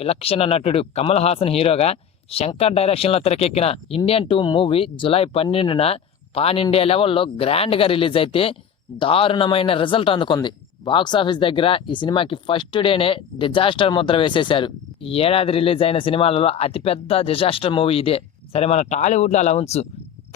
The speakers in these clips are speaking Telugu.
విలక్షణ నటుడు కమల్ హాసన్ హీరోగా శంకర్ డైరెక్షన్లో తెరకెక్కిన ఇండియన్ 2 మూవీ జూలై 12న పాన్ ఇండియా లెవెల్లో గ్రాండ్గా రిలీజ్ అయితే దారుణమైన రిజల్ట్ అందుకుంది. బాక్సాఫీస్ దగ్గర ఈ సినిమాకి ఫస్ట్ డేనే డిజాస్టర్ ముద్ర వేసేశారు. ఈ ఏడాది రిలీజ్ అయిన సినిమాలలో అతిపెద్ద డిజాస్టర్ మూవీ ఇదే. సరే, మన టాలీవుడ్లో అలా ఉంచు,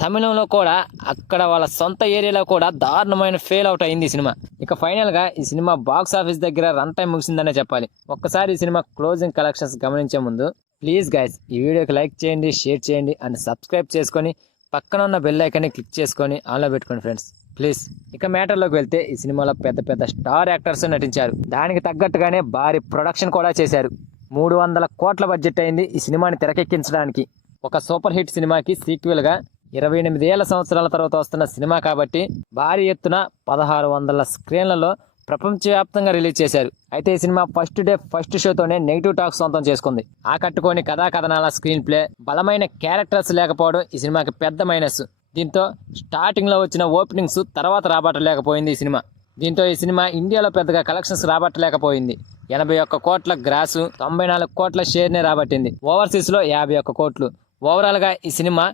తమిళంలో కూడా అక్కడ వాళ్ళ సొంత ఏరియాలో కూడా దారుణమైన ఫెయిల్ అవుట్ అయింది ఈ సినిమా. ఇక ఫైనల్గా ఈ సినిమా బాక్స్ ఆఫీస్ దగ్గర రన్ టైం ముగిసిందనే చెప్పాలి. ఒక్కసారి ఈ సినిమా క్లోజింగ్ కలెక్షన్స్ గమనించే ముందు ప్లీజ్ గైస్ ఈ వీడియోకి లైక్ చేయండి, షేర్ చేయండి అండ్ సబ్స్క్రైబ్ చేసుకొని పక్కన ఉన్న బెల్ ఐకాన్ని క్లిక్ చేసుకొని ఆన్లో పెట్టుకోండి ఫ్రెండ్స్ ప్లీజ్. ఇక మ్యాటర్లోకి వెళ్తే ఈ సినిమాలో పెద్ద పెద్ద స్టార్ యాక్టర్స్ నటించారు. దానికి తగ్గట్టుగానే భారీ ప్రొడక్షన్ కూడా చేశారు. 300 కోట్ల బడ్జెట్ అయింది ఈ సినిమాని తెరకెక్కించడానికి. ఒక సూపర్ హిట్ సినిమాకి సీక్వెల్గా 28 సంవత్సరాల తర్వాత వస్తున్న సినిమా కాబట్టి భారీ ఎత్తున 1600 స్క్రీన్లలో ప్రపంచవ్యాప్తంగా రిలీజ్ చేశారు. అయితే ఈ సినిమా ఫస్ట్ డే ఫస్ట్ షోతోనే నెగిటివ్ టాక్ సొంతం చేసుకుంది. ఆకట్టుకోని కథాకథనాల స్క్రీన్ ప్లే, బలమైన క్యారెక్టర్స్ లేకపోవడం ఈ సినిమాకి పెద్ద మైనస్. దీంతో స్టార్టింగ్లో వచ్చిన ఓపెనింగ్స్ తర్వాత రాబట్టలేకపోయింది ఈ సినిమా. దీంతో ఈ సినిమా ఇండియాలో పెద్దగా కలెక్షన్స్ రాబట్టలేకపోయింది. 81 కోట్ల గ్రాసు, 94 కోట్ల షేర్నే రాబట్టింది. ఓవర్సీస్లో 51 కోట్లు. ఓవరాల్గా ఈ సినిమా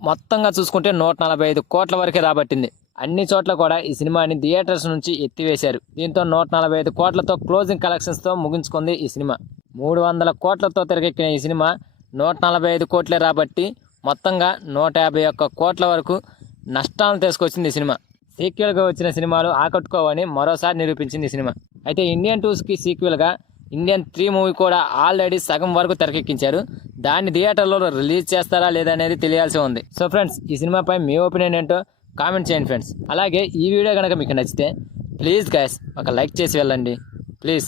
మొత్తంగా చూసుకుంటే 145 కోట్ల వరకే రాబట్టింది. అన్ని చోట్ల కూడా ఈ సినిమాని థియేటర్స్ నుంచి ఎత్తివేశారు. దీంతో 145 కోట్లతో క్లోజింగ్ కలెక్షన్స్తో ముగించుకుంది ఈ సినిమా. 300 కోట్లతో తెరకెక్కిన ఈ సినిమా 145 కోట్లే రాబట్టి మొత్తంగా 151 కోట్ల వరకు నష్టాలను తీసుకొచ్చింది ఈ సినిమా. సీక్వెల్గా వచ్చిన సినిమాలు ఆకట్టుకోవని మరోసారి నిరూపించింది ఈ సినిమా. అయితే ఇండియన్ 2కి సీక్వెల్గా ఇండియన్ 3 మూవీ కూడా ఆల్రెడీ సగం వరకు తెరకెక్కించారు. దాన్ని థియేటర్లో రిలీజ్ చేస్తారా లేదా అనేది తెలియాల్సి ఉంది. సో ఫ్రెండ్స్, ఈ సినిమాపై మీ ఒపీనియన్ ఏంటో కామెంట్ చేయండి ఫ్రెండ్స్. అలాగే ఈ వీడియో కనుక మీకు నచ్చితే ప్లీజ్ గైస్ ఒక లైక్ చేసి వెళ్ళండి ప్లీజ్.